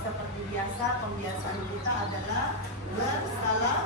Seperti biasa, pembiasaan kita adalah bersalawat.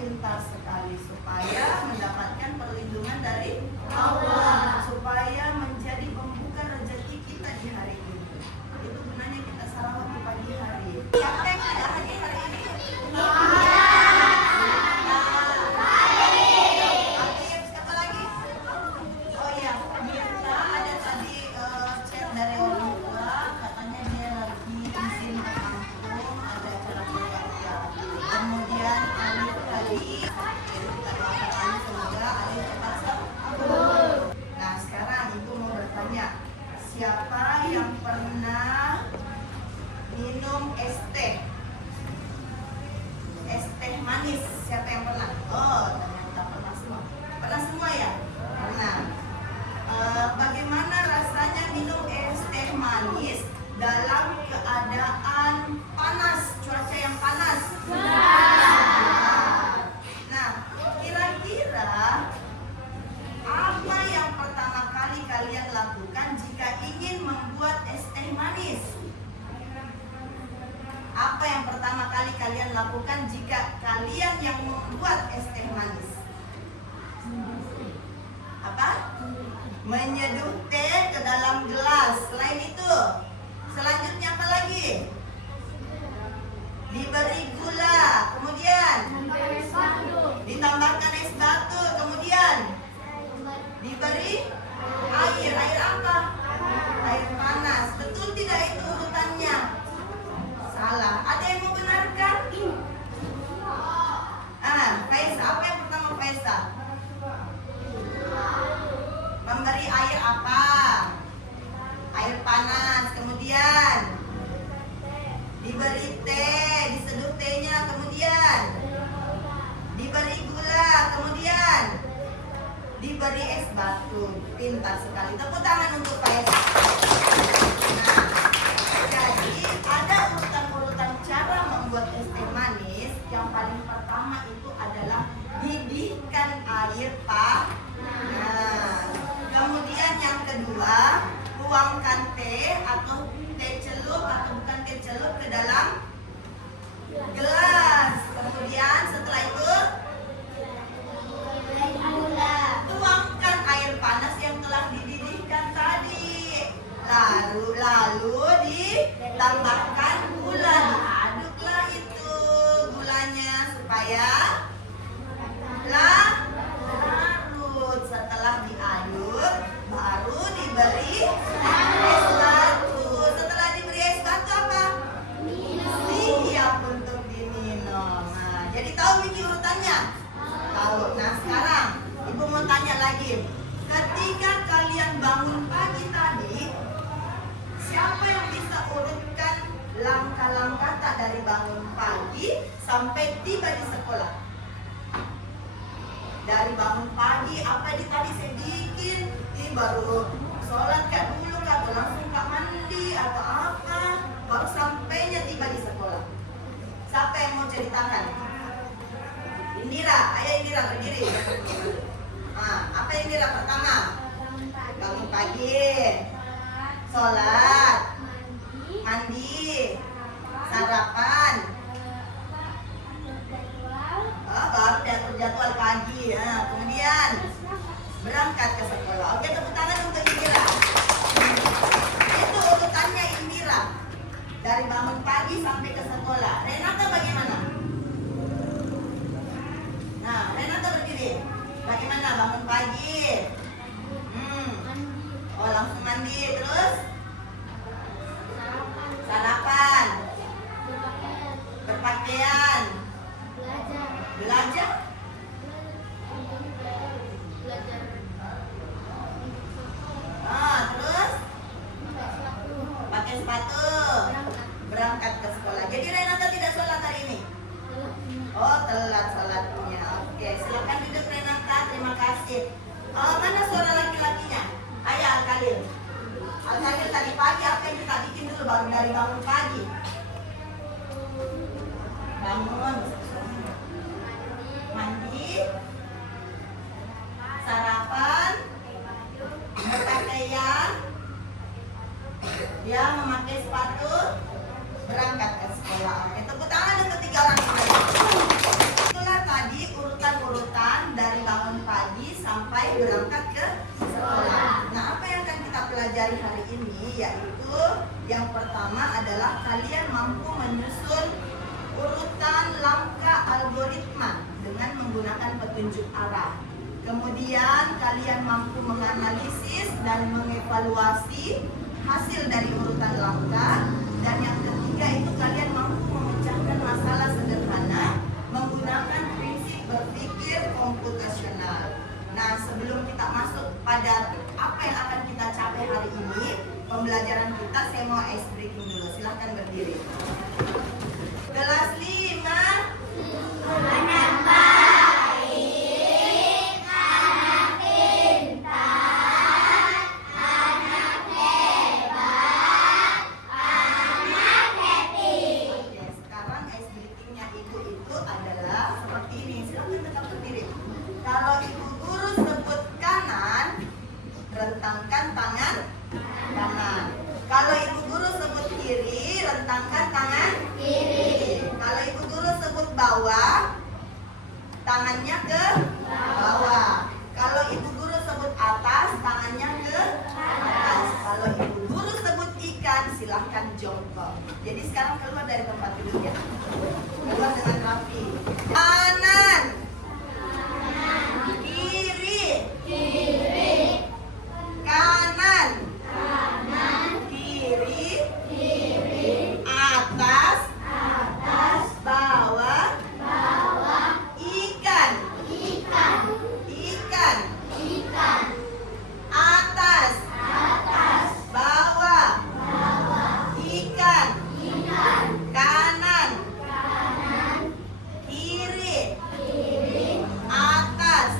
Pintar sekali, supaya mendapatkan perlindungan dari Allah, supaya menjadi pembuka rezeki kita di hari ini. Itu gunanya kita salawat di pagi hari. Siapa yang ada hadir hari ini? Siapa lagi? Oh iya, Mirta ada tadi chat dari orang tua, katanya dia lagi izin ke kampung, ada acara keluarga. Kemudian Alif tadi kita doakan Alif, semoga Alif cepat sembuh. Nah sekarang ibu mau bertanya, siapa yang pernah minum es teh manis? Siapa yang pernah? Oh ternyata pernah semua. Pernah semua ya? Pernah. Bagaimana rasanya minum es teh manis dalam keadaan panas, cuaca yang panas? Nah, kira-kira apa yang pertama kali kalian lakukan jika ingin membuat es teh manis? Apa yang pertama kali kalian lakukan jika kalian yang membuat es teh manis? Apa? Menyeduh teh ke dalam gelas. Selain itu, selanjutnya apa lagi? Diberi gula, kemudian ditambahkan es batu, kemudian diberi air. Air apa? Air panas. Betul tidak itu urutannya? Salah. Ada yang mau benarkan? Faisa, apa yang pertama Faisa? Memberi air apa? Air panas, kemudian diberi teh, diseduh tehnya, kemudian diberi gula, kemudian diberi es batu. Pintar sekali. Tepuk tangan untuk Faisa. Nah, jadi ada urutan-urutan cara membuat es teh manis. Yang paling pertama itu adalah didihkan air panas. Kemudian yang kedua, tuangkan teh atau teh celup atau bukan teh celup ke dalam gelas. Kemudian setelah itu tuangkan air panas yang telah dididihkan tadi. Lalu ditambahkan gula, diaduklah itu gulanya supaya larut. Setelah diaduk, baru diberi es batu. Setelah diberi es batu apa? Siap untuk diminum. Nah, jadi tahu Miki urutannya? Tahu. Nah sekarang ibu mau tanya lagi. Ketika kalian bangun pagi tadi, siapa yang bisa urutkan langkah-langkah tak dari bangun pagi sampai tiba di sekolah? Dari bangun pagi, apa yang tadi saya bikin? Ini baru sholat kak dulu kak, atau langsung kak mandi atau apa? Baru sampainya tiba di sekolah. Siapa yang mau jadi tangan? Indira, ayo Indira berdiri. Nah, apa Indira pertama? Bangun pagi. sholat, mandi, sarapan. Baru diatur jadwal pagi. Kemudian berangkat ke sekolah. Oke, tepuk tangan untuk Indira. Itu urutannya Indira. Dari bangun pagi sampai ke sekolah. Renata bagaimana? Nah, Renata berdiri. Bagaimana bangun pagi? Oh, langsung mandi. Terus? Sarapan. Berpakaian. Belajar. Terus? Pakai sepatu. Berangkat ke sekolah. Jadi Renata tidak sholat hari ini? Oh, telat sholatnya. Oke, silakan duduk Renata. Terima kasih. Mana suara laki-lakinya? Ayah Al-Khalil. Al-Khalil tadi pagi apa yang kita bikin dulu baru dari bangun pagi? Bangun, mandi, sarapan, berpakaian, dia memakai sepatu, berangkat ke sekolah. Oke, tepuk tangan untuk 3 orang ini. Itulah tadi urutan-urutan dari bangun pagi sampai berangkat ke sekolah. Nah, apa yang akan kita pelajari hari ini yaitu yang pertama adalah kalian mampu menyusun urutan langkah algoritma dengan menggunakan petunjuk arah. Kemudian kalian mampu menganalisis dan mengevaluasi hasil dari urutan langkah. Dan yang ketiga itu kalian mampu memecahkan masalah sederhana menggunakan prinsip berpikir komputasional. Nah, sebelum kita masuk pada apa yang akan kita capai hari ini, pembelajaran kita, saya mau ice breaking dulu. Silahkan berdiri. Kelas 5. Anak baik, anak pintar, anak hebat, anak happy. Oke, sekarang ice breakingnya ibu itu adalah seperti ini. Silahkan tetap berdiri. Kalau ibu guru sebut kanan, rentangkan tangan kanan. Kalau ibu guru sebut kiri, rentangkan tangan kiri. Kalau ibu guru sebut bawah, tangannya ke bawah. Kalau ibu guru sebut atas, tangannya ke atas. Kalau ibu guru sebut ikan, silahkan jongkok. Jadi sekarang keluar dari tempat duduk ya. Keluar dengan rapi. Kanan, kiri, kanan, kiri, atas, bawah, ikan, atas, bawah, ikan, kanan, kiri, atas,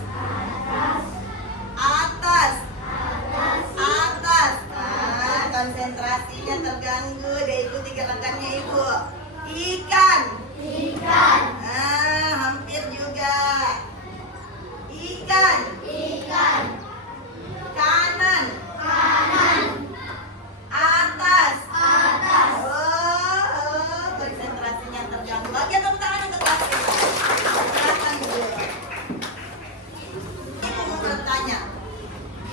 konsentrasinya terganggu. Dia ikuti gerakannya ibu. Ikan, hampir juga. Ikan, kanan, atas. Konsentrasinya terganggu. Bagi tepuk tangan untuk kelas kita. Silakan dulu. Ibu mau bertanya,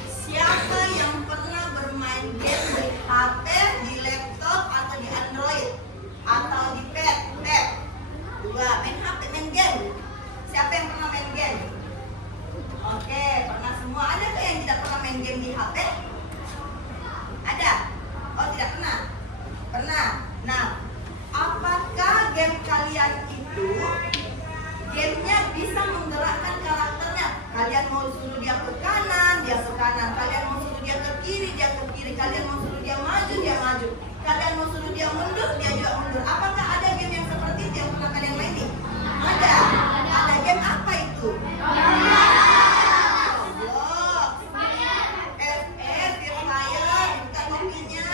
siapa yang pernah bermain game di HP, di laptop, atau di Android, atau di pad? Dua, main HP, main game. Siapa yang pernah main game? Oke, pernah semua. Ada nggak yang tidak pernah main game di HP? Ada? Oh, tidak pernah? Pernah. Nah, apakah game kalian itu gamenya bisa menggerakkan karakternya? Kalian mau suruh dia ke kanan, dia ke kanan. Kalian mau suruh dia ke kiri, dia ke kiri. Kalian mau suruh dia maju, dia maju. Kalian mau suruh dia mundur, dia juga mundur. Apakah ada game yang seperti itu yang pernah kalian maini? Ada. Ada game apa itu? Roblox, FF, Free Fire, buka kopinya.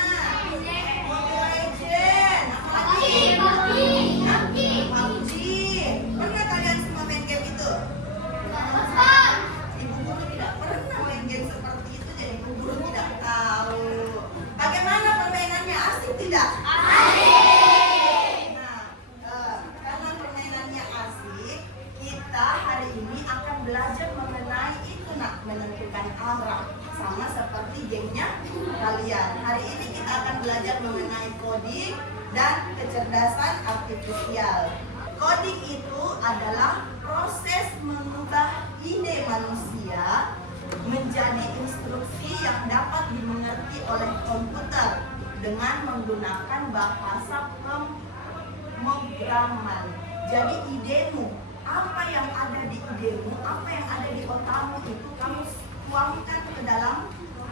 Mobile Legends, apa lagi? PUBG. Pernah kalian semua main game itu? Ibu guru tidak pernah main game seperti itu, jadi ibu guru tidak tahu. Bagaimana yang arah, sama seperti gamenya kalian. Hari ini kita akan belajar mengenai coding dan kecerdasan artifisial. Coding itu adalah proses mengubah ide manusia menjadi instruksi yang dapat dimengerti oleh komputer dengan menggunakan bahasa pemrograman. Jadi idemu, apa yang ada di idemu, apa yang ada di otakmu itu kamu tuangkan ke dalam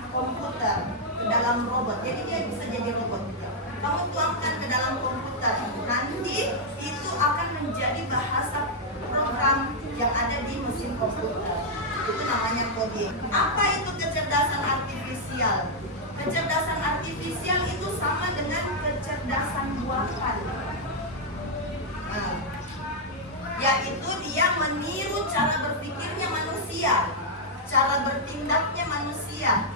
komputer, ke dalam robot. Jadi dia bisa jadi robot juga. Kamu tuangkan ke dalam komputer, nanti itu akan menjadi bahasa program yang ada di mesin komputer. Itu namanya coding. Apa itu kecerdasan artifisial? Kecerdasan artifisial itu sama dengan kecerdasan buatan. Yaitu dia meniru cara berpikirnya manusia, cara bertindaknya manusia,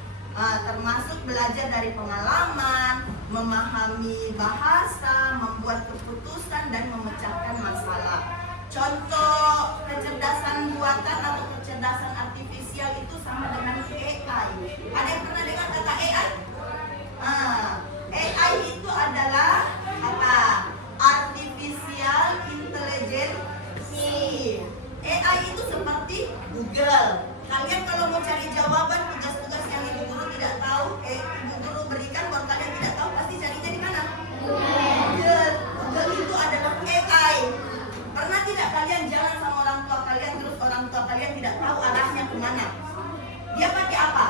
termasuk belajar dari pengalaman, memahami bahasa, membuat keputusan, dan memecahkan masalah. Contoh kecerdasan buatan atau kecerdasan artifisial itu sama dengan AI. Ada yang pernah dengar kata AI? AI itu adalah apa? Artificial Intelligence. AI itu seperti Google. Kalian kalau mau cari jawaban tugas-tugas yang ibu guru tidak tahu, ibu guru berikan buat kalian tidak tahu, pasti carinya di mana? Google. Google itu adalah AI. Pernah tidak kalian jalan sama orang tua kalian, terus orang tua kalian tidak tahu arahnya kemana? Dia pakai apa?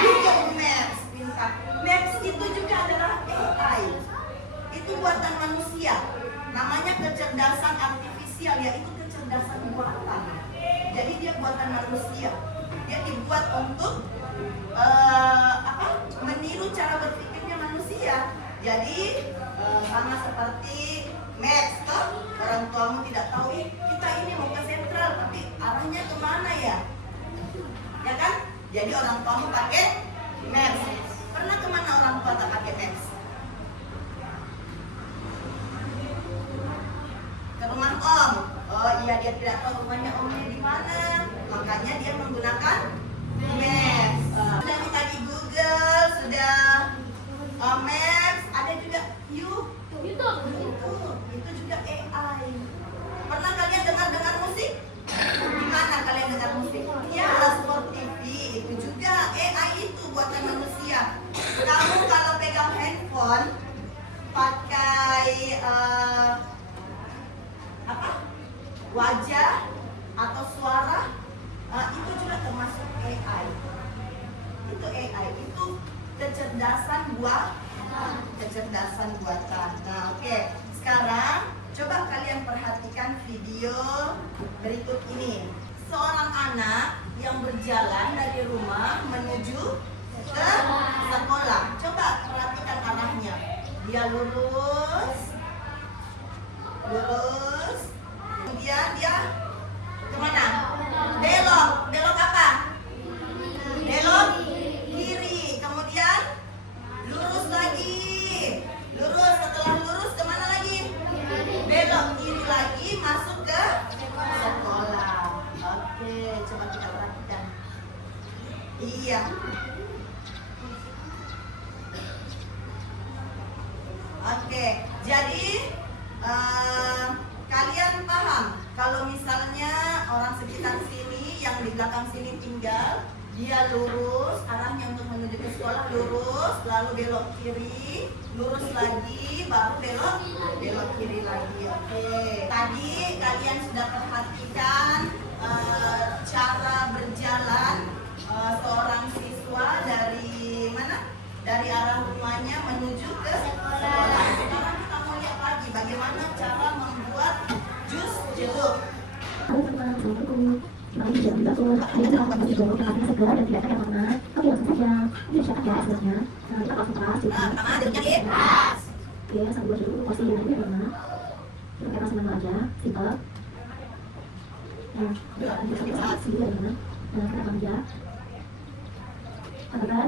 Google Maps. Pintar. Maps itu juga adalah AI. Itu buatan manusia. Namanya kecerdasan artifisial, yaitu kecerdasan buatan. Jadi dia buatan manusia. Dia dibuat untuk meniru cara berpikirnya manusia. Jadi sama seperti Maps, orang tuamu tidak tahu, kita ini mau ke sentral, tapi arahnya kemana ya? Ya kan? Jadi orang tuamu pakai Maps. Pernah kemana orang tua tak pakai Maps? Ke rumah om. Oh iya, dia tidak tahu rumahnya omnya di mana, makanya dia menggunakan Maps. Sudah minta di Google, sudah Maps, ada juga YouTube. Itu juga AI. Pernah kalian dengar musik? Di mana kalian dengar musik? Ya, Sport TV. Itu juga AI, itu buatan manusia. Kamu kalau pegang handphone pakai wajah atau suara, itu juga termasuk AI. Itu AI, itu kecerdasan buatan. Nah, oke. Sekarang coba kalian perhatikan video berikut ini. Seorang anak yang berjalan dari rumah menuju ke sekolah. Coba perhatikan arahnya. Dia lurus. Kemudian dia kemana? Belok apa? Belok kiri. Kemudian lurus lagi. Setelah lurus kemana lagi? Belok kiri lagi, masuk ke sekolah. Oke, coba kita perhatikan. Iya. Oke, jadi kalian paham kalau misalnya orang sekitar sini yang di belakang sini tinggal, dia lurus, arahnya untuk menuju ke sekolah lurus, lalu belok kiri, lurus lagi, baru belok kiri lagi. Oke. Tadi kalian sudah perhatikan cara berjalan seorang siswa dari mana? Dari arah rumahnya menuju ke sekolah. Sekarang kita mau lihat lagi bagaimana cara membuat jus jeruk. Bagi jeruk dibasuh, kemudian dilakukan jus jeruk yang artinya segar dan tidak pakai warna. Oke, langsung saja. Ini siapkan ya esnya. Nah, kita langsung keras. Pertama jeruknya dikeras. Oke, 1-2 jeruk, porsi yang ini warna. Kita pakai rasa manual aja, simple. Nah, kita pakai sedikit dari mana? Nah, kita akan aja. Katakan,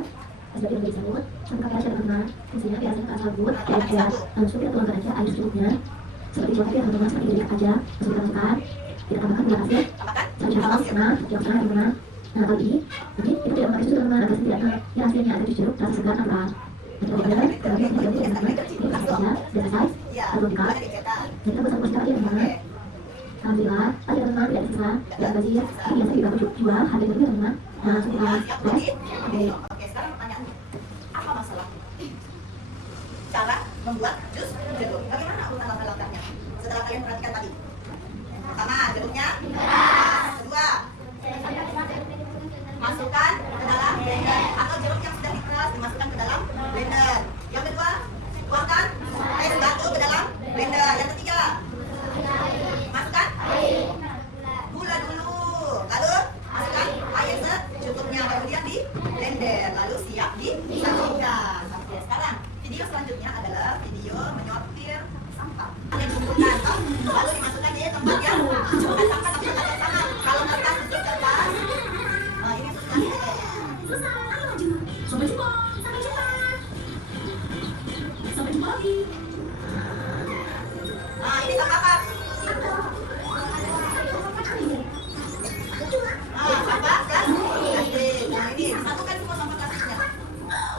es batu yang disebut, sampai pakai aja dengan fungsinya biasanya ke asal but, ya. Langsung kita tuangkan aja air secukupnya. Seperti buat kita teman-teman seperti ini aja. Langsung kita masukkan. Kita tambahkan gula pasir. Sampai halus, nah, yang setengah gimana? Nah, kalau ini itu tidak memakai susu teman-teman agar tidak ya hasilnya ada justru rasa segar natural. Untuk adalah kemudian ini ganti teman-teman ini saja dan size atau lengkap. Jadi kita bersama sekali ya teman-teman. Alhamdulillah, tadi teman-teman tidak terserah dan gaji ya. Ini biasa juga jual harganya juga teman-teman. Nah, langsung kita tes. Oke, sekarang pertanyaan apa masalah cara membuat jus jeruk? Bagaimana urutan langkah-langkahnya? Setelah kalian perhatikan tadi. Pertama, jeruknya. Kedua, masukkan ke dalam blender atau jeruk yang sudah diperas dimasukkan ke dalam blender. Yang kedua, tuangkan es batu ke dalam blender. Yang ketiga, masukkan gula dulu, lalu masukkan air secukupnya, kemudian di blender, lalu siap disajikan. Oke, sekarang video selanjutnya adalah video menyortir sampah yang dikumpulkan, lalu dimasukkan di tempat yang bukan sampah tapi tempat yang sama. Kalau kertas itu kertas, ini susah. Selesai, ayo maju. Sampai jumpa. Sampai jumpa. Sampai jumpa lagi. Nah, ini sampah apa? Sampah plastik. Nah, ini satukan semua sampah plastiknya.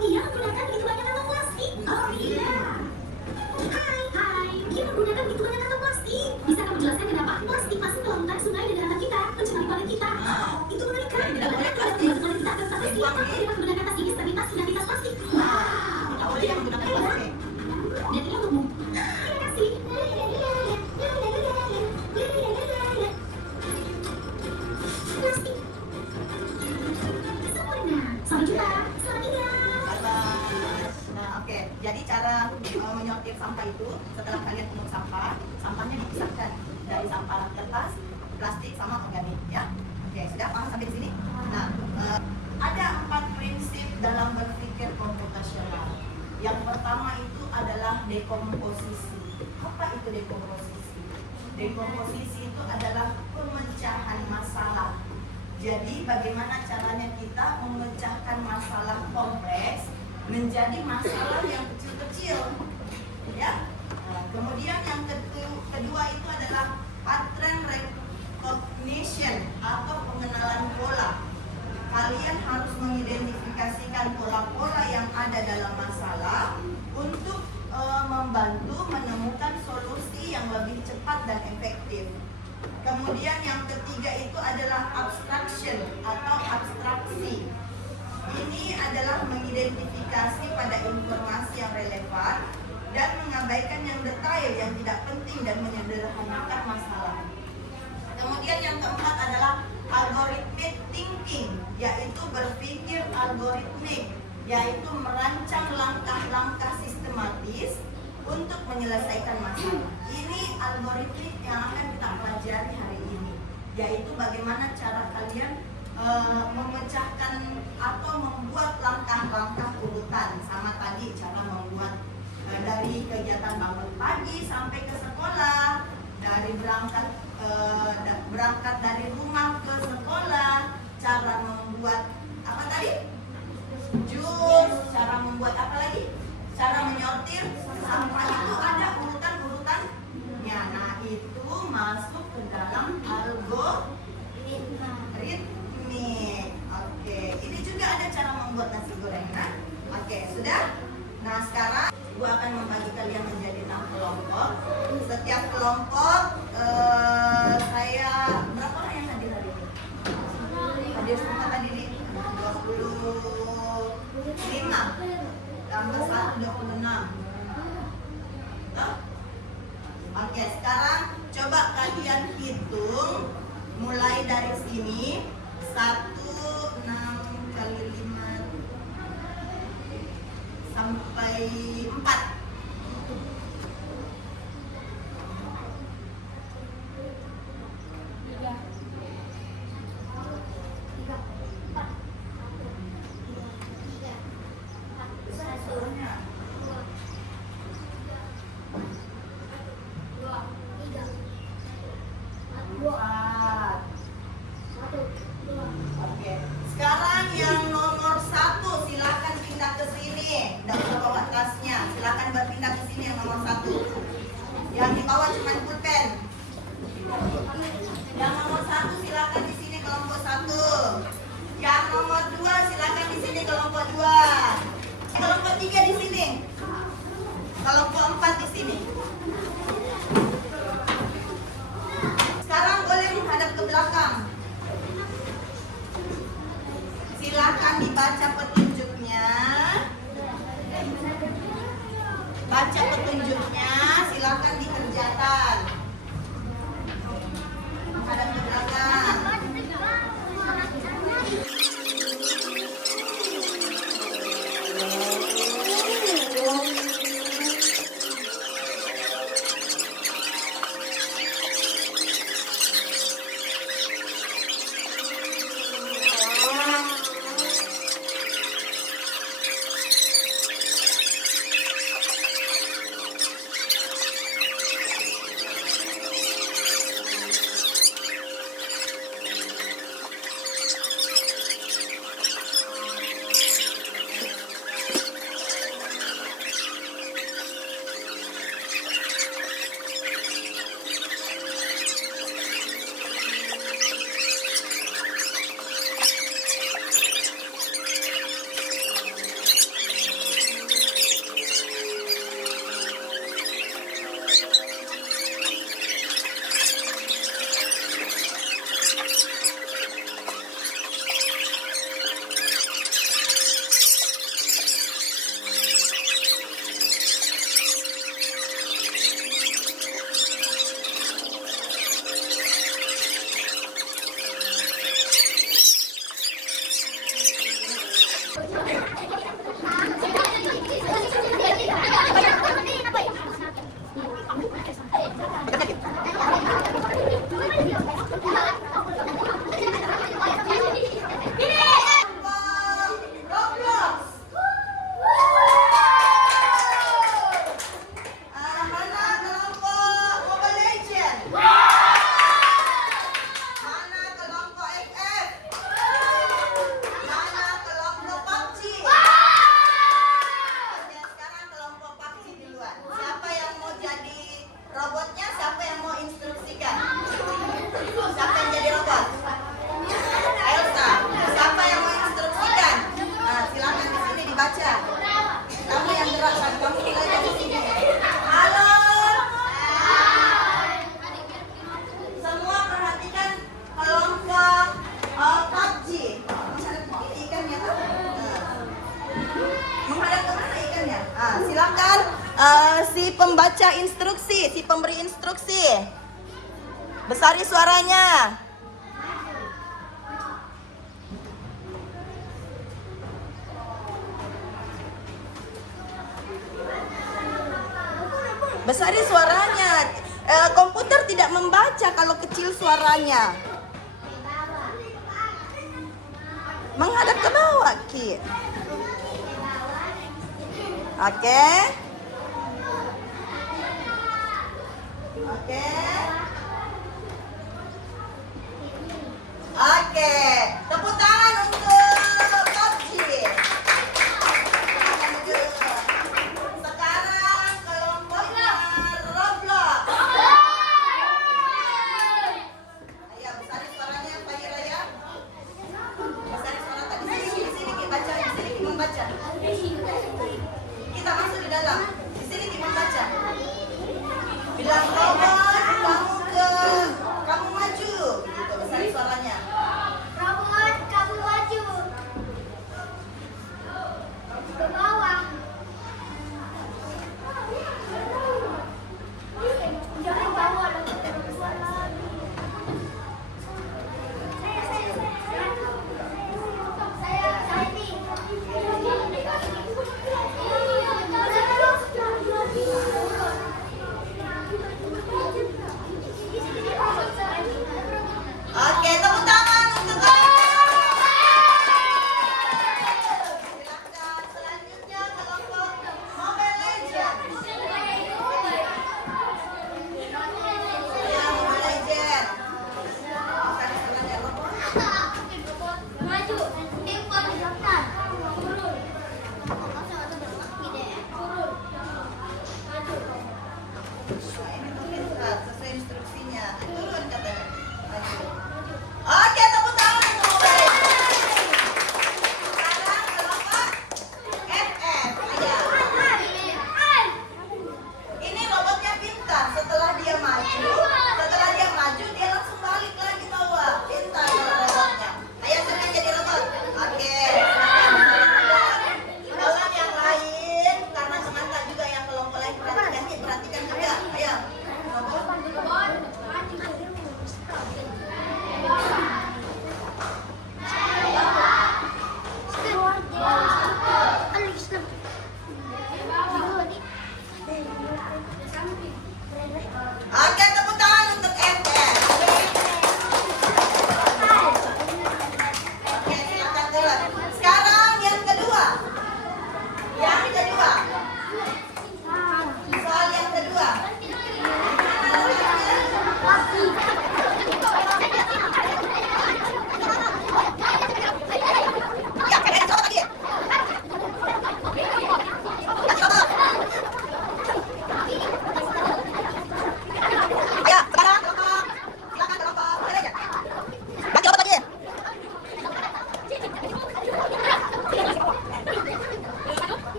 Dia menggunakan begitu banyak kantong plastik. Oh iya. Hai. Dia menggunakan begitu banyak kantong plastik. Bisa kamu jelaskan kenapa plastik masuk ke lautan, sungai dan daratan kita, mencemari planet kita? Itu mengerikan. Tidak boleh plastik. Planet kita akan status kita dengan menggunakan tas ini stabilitas identitas plastik. Tidak boleh yang menggunakan plastik. Dan ini untukmu. Terima kasih. Plastik. Sempurna. Sampai jumpa. Selamat tinggal. Nah, oke. Jadi cara menyortir sampah itu setelah kalian pungut sampah, sampahnya dipisahkan dari sampah kertas, plastik sama organik, ya. Oke, sudah paham sampai di sini? Nah, ada 4 prinsip dalam berpikir komputasional. Yang pertama itu adalah dekomposisi. Apa itu dekomposisi? Dekomposisi itu adalah pemecahan masalah. Jadi bagaimana caranya kita memecahkan masalah kompleks menjadi masalah yang kecil-kecil, ya. Nah, kemudian yang kedua itu adalah pattern recognition atau pengenalan pola. Kalian harus mengidentifikasikan pola-pola yang ada dalam masalah untuk membantu menemukan solusi yang lebih cepat dan efektif. Kemudian yang ketiga itu adalah abstraction atau abstraksi. Ini adalah mengidentifikasi pada informasi yang relevan dan mengabaikan yang detail yang tidak penting dan menyederhanakan masalah. Kemudian yang keempat adalah algorithmic thinking, yaitu berpikir algoritmik, yaitu merancang langkah-langkah sistematis untuk menyelesaikan masalah. Ini algoritmik yang akan kita pelajari hari ini, yaitu bagaimana cara kalian memecahkan atau membuat langkah-langkah urutan. Sama tadi cara membuat dari kegiatan bangun pagi sampai ke sekolah, dari berangkat dari rumah ke sekolah, cara membuat apa tadi? Jus, cara membuat apa lagi? Cara menyortir sampah itu ada urutan-urutannya. Nah, itu masuk ke dalam algoritmik. Oke, ini juga ada cara membuat nasi gorengan. Oke, sudah? Nah, sekarang Ibu akan membagi kalian menjadi 6 kelompok. Setiap kelompok saya berapa orang yang hadir hari ini? Hadir semua tadi nih 25 tambah 1 26. Oke, sekarang coba kalian hitung mulai dari sini. 1, 6 kali 5 sampai 4. Oke, sekarang yang nomor 1 silakan pindah ke sini. Tidak usah bawa tasnya, silakan berpindah ke sini yang nomor 1. Yang di bawah cuma pulpen. Yang nomor 1 silakan di sini kelompok 1. kelompok 2. Kelompok 3 di sini. Kelompok 4 di sini. Sekarang boleh menghadap ke belakang. Silakan dibaca petunjuknya. Baca petunjuknya, silakan dikerjakan. Menghadap ke belakang. Silakan si pembaca instruksi, si pemberi instruksi. Besari suaranya. Besari suaranya. Komputer tidak membaca kalau kecil suaranya. Menghadap ke bawah, Ki. Oke. Oke. Oke. Tepuk tangan untuk Topji. Sekarang kelompoknya Roblox. Ayo, besar suaranya Pak Ira ya. Besar suara tadi. Di sini Ki baca, di sini Ki membaca. Kita masuk di dalam. Di sini kita baca. Bilang robot, kamu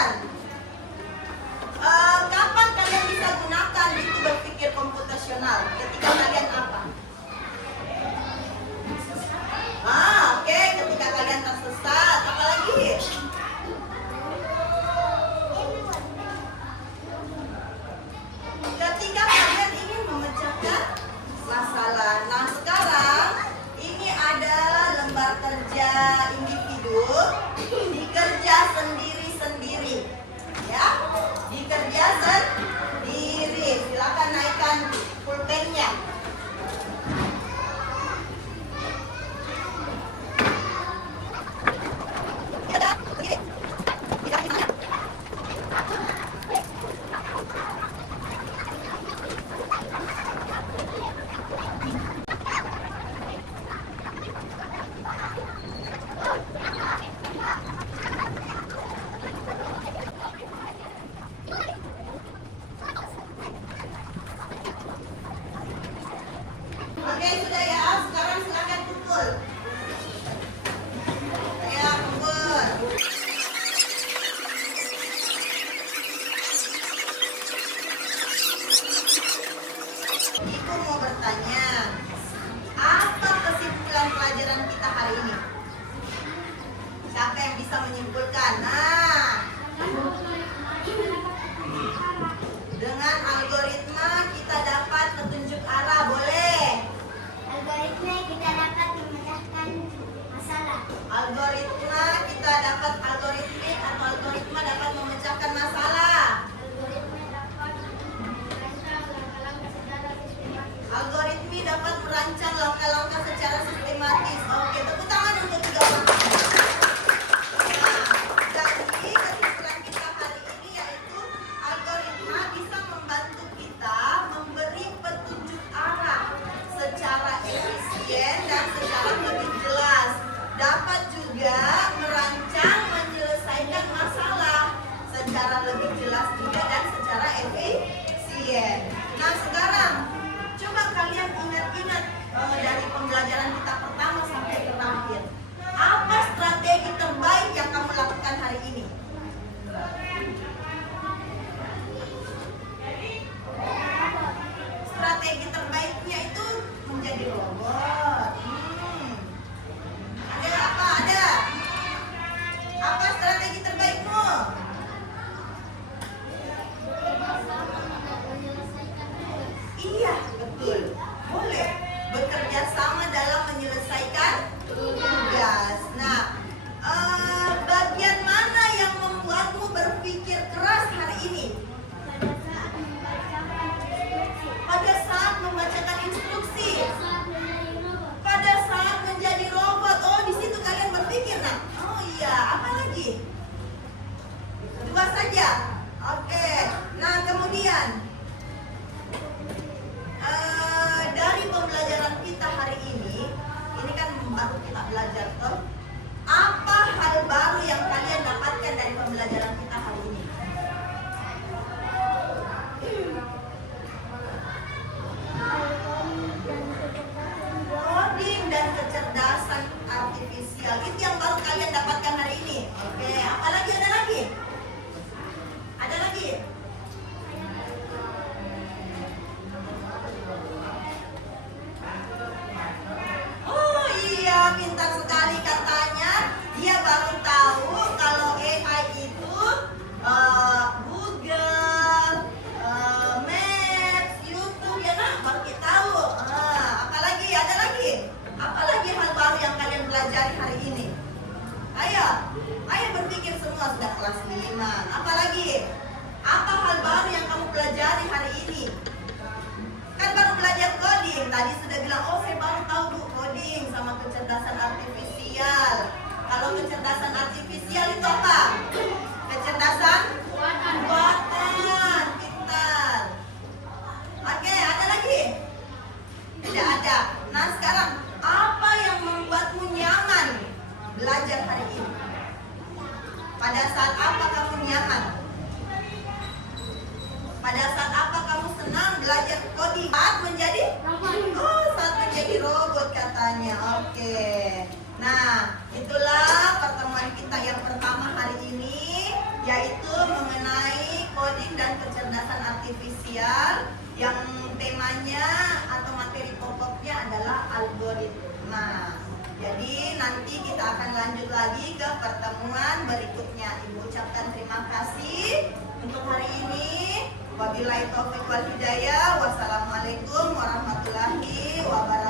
kemudian kapan kalian bisa gunakan itu berpikir komputasional? Ketika kalian apa? Oke, ketika kalian tersesat. Apalagi? Ketika kalian ingin memecahkan masalah. Nah, sekarang ini ada lembar kerja individu, dikerja sendiri-sendiri. Ya, dikerja sendiri. Silakan naikkan pulpennya. Oke, sudah ya. Sekarang silakan kumpul. Ya, kumpul. Ibu mau bertanya, apa kesimpulan pelajaran kita hari ini? Siapa yang bisa menyimpulkan? Nah, dengan algoritma kita dapat petunjuk arah, boleh? Algoritma kita dapat memecahkan masalah. Algoritma kita dapat algoritmik atau algoritma dapat memecahkan masalah. Algoritma dapat merancang langkah-langkah secara sistematis. Algoritmi dapat merancang langkah-langkah secara sistematis. Oke, tepuk tangan untuk tiga orang. Nah, jadi kesimpulan kita hari ini yaitu algoritma bisa membantu kita memberi petunjuk arah secara efisien dan secara lebih jelas. Dapat juga merancang menyelesaikan masalah secara lebih jelas juga dan secara efisien. Nah, sekarang coba kalian ingat-ingat dari pembelajaran kita pertama sampai terakhir. Apa strategi terbaik yang kamu lakukan hari ini? Strategi terbaiknya itu menjadi robot. Ada apa? Ada. Apa strategi terbaikmu? Iya, betul. Boleh bekerja sama dalam menyelesaikan tugas. Nah, bagian mana yang membuatmu berpikir keras hari ini? Pada saat membacakan instruksi. Pada saat membacakan instruksi. Pada saat menjadi robot. Pada saat menjadi robot. Oh, di situ kalian berpikir, nah. Oh iya, apa lagi? Dua saja. Oke. Nah, kemudian dari pembelajaran kita hari ini kan baru kita belajar toh. Apa hal baru yang kalian dapatkan dari pembelajaran kita hari ini? Coding dan kecerdasan artifisial itu yang baru kalian dapatkan hari ini. Oke, apa lagi? Ada lagi? Ada lagi? Oh iya, pintar sekali katanya. Dia baru tahu kalau AI itu Google, Maps, YouTube, ya nah, baru kita tahu. Apalagi? Ada lagi? Apalagi hal baru yang kalian pelajari hari ini? Ayo berpikir semua sudah kelas 5. Apalagi? Apa hal baru yang kamu pelajari hari ini? Kan baru belajar coding, tadi sudah bilang, oh saya baru tahu Bu coding sama kecerdasan artifisial. Kalau kecerdasan artifisial itu apa? Kecerdasan buatan, pintar. Oke, ada lagi? Tidak ada. Nah sekarang, apa yang membuatmu nyaman belajar hari ini? Pada saat apa kamu nyaman? Pada saat apa kamu senang belajar coding? Saat menjadi saat menjadi robot katanya. Oke. Nah, itulah pertemuan kita yang pertama hari ini. yaitu mengenai coding dan kecerdasan artifisial yang temanya atau materi pokoknya adalah algoritma. Jadi nanti kita akan lanjut lagi ke pertemuan berikutnya. Ibu ucapkan terima kasih untuk hari ini. Wabillahi taufiq wal hidayah. Wassalamualaikum warahmatullahi wabarakatuh.